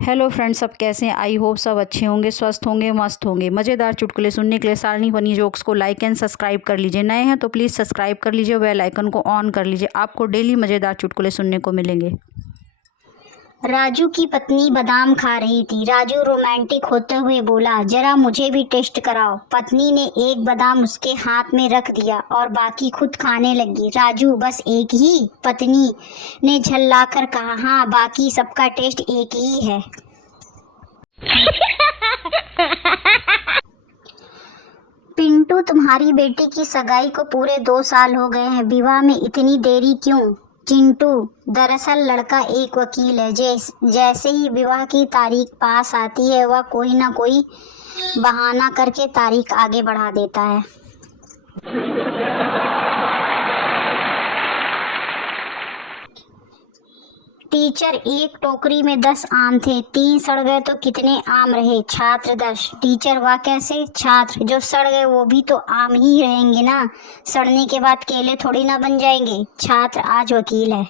Hello friends, सब कैसे हैं? आई होप सब अच्छे होंगे, स्वस्थ होंगे, मस्त होंगे। मज़ेदार चुटकुले सुनने के लिए सारनी फनी जोक्स को लाइक एंड सब्सक्राइब कर लीजिए। नए हैं तो प्लीज़ सब्सक्राइब कर लीजिए, बेल आइकन को ऑन कर लीजिए। आपको डेली मज़ेदार चुटकुले सुनने को मिलेंगे। राजू की पत्नी बादाम खा रही थी। राजू रोमांटिक होते हुए बोला, जरा मुझे भी टेस्ट कराओ। पत्नी ने एक बादाम उसके हाथ में रख दिया और बाकी खुद खाने लगी। राजू, बस एक ही? पत्नी ने झल्लाकर कहा, हाँ, बाकी सबका टेस्ट एक ही है। पिंटू, तुम्हारी बेटी की सगाई को पूरे 2 साल हो गए हैं, विवाह में इतनी देरी क्यों? चिंटू, दरअसल लड़का एक वकील है। जैसे ही विवाह की तारीख पास आती है वह कोई ना कोई बहाना करके तारीख आगे बढ़ा देता है। टीचर, एक टोकरी में 10 आम थे, 3 सड़ गए तो कितने आम रहे? छात्र 10। टीचर, वह कैसे? छात्र, जो सड़ गए वो भी तो आम ही रहेंगे ना, सड़ने के बाद केले थोड़ी ना बन जाएंगे। छात्र आज वकील है।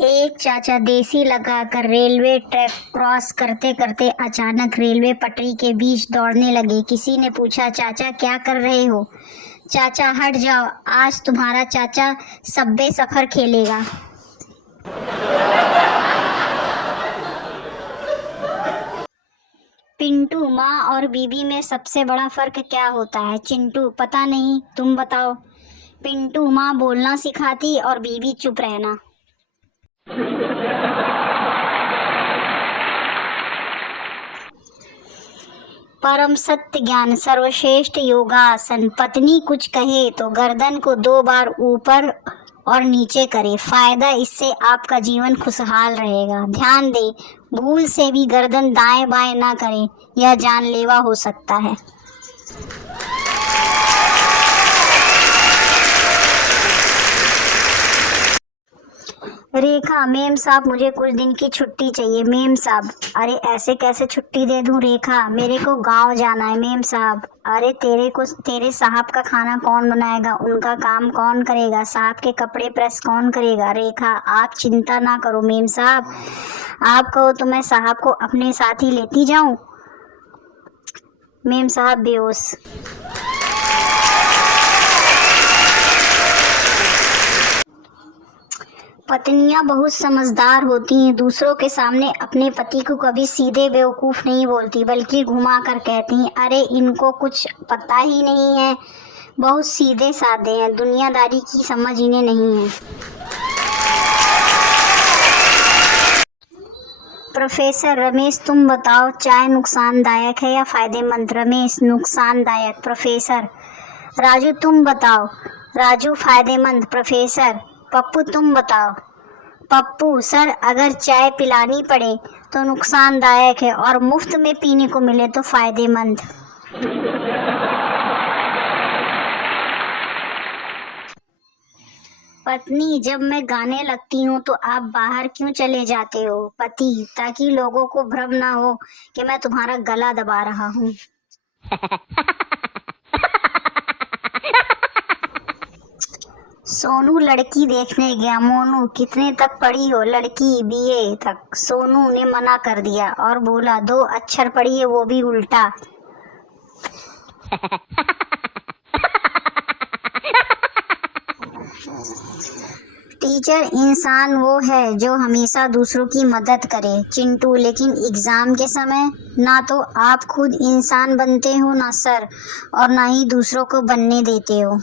एक चाचा देसी लगाकर रेलवे ट्रैक क्रॉस करते करते अचानक रेलवे पटरी के बीच दौड़ने लगे। किसी ने पूछा, चाचा क्या कर रहे हो? चाचा, हट जाओ, आज तुम्हारा चाचा सबवे सफर खेलेगा। पिंटू, माँ और बीबी में सबसे बड़ा फर्क क्या होता है? चिंटू, पता नहीं, तुम बताओ। पिंटू, माँ बोलना सिखाती और बीबी चुप रहना। परम सत्य ज्ञान, सर्वश्रेष्ठ योगासन। पत्नी कुछ कहे तो गर्दन को 2 बार ऊपर और नीचे करे, फायदा इससे आपका जीवन खुशहाल रहेगा। ध्यान दे, भूल से भी गर्दन दाएं बाएं ना करें, यह जानलेवा हो सकता है। रेखा, मेम साहब मुझे कुछ दिन की छुट्टी चाहिए। मेम साहब, अरे ऐसे कैसे छुट्टी दे दूं रेखा, मेरे को गांव जाना है। मेम साहब, अरे तेरे साहब का खाना कौन बनाएगा, उनका काम कौन करेगा, साहब के कपड़े प्रेस कौन करेगा? रेखा, आप चिंता ना करो मेम साहब, आप कहो तो मैं साहब को अपने साथ ही लेती जाऊं। मेम साहब बेहोश। पत्नियां बहुत समझदार होती हैं, दूसरों के सामने अपने पति को कभी सीधे बेवकूफ़ नहीं बोलती, बल्कि घुमा कर कहती हैं, अरे इनको कुछ पता ही नहीं है, बहुत सीधे साधे हैं, दुनियादारी की समझ इन्हें नहीं है। प्रोफेसर, रमेश तुम बताओ, चाय नुकसानदायक है या फायदेमंद? रमेश, नुकसानदायक। प्रोफेसर, राजू तुम बताओ। राजू, फायदेमंद। प्रोफेसर, पप्पू तुम बताओ। पप्पू, सर अगर चाय पिलानी पड़े तो नुकसानदायक है और मुफ्त में पीने को मिले तो फायदेमंद। पत्नी, जब मैं गाने लगती हूँ तो आप बाहर क्यों चले जाते हो? पति, ताकि लोगों को भ्रम ना हो कि मैं तुम्हारा गला दबा रहा हूँ। सोनू लड़की देखने गया। मोनू, कितने तक पढ़ी हो? लड़की, बीए तक। सोनू ने मना कर दिया और बोला, 2 अक्षर पढ़ी है, वो भी उल्टा। टीचर, इंसान वो है जो हमेशा दूसरों की मदद करे। चिंटू, लेकिन एग्जाम के समय ना तो आप खुद इंसान बनते हो ना सर, और ना ही दूसरों को बनने देते हो।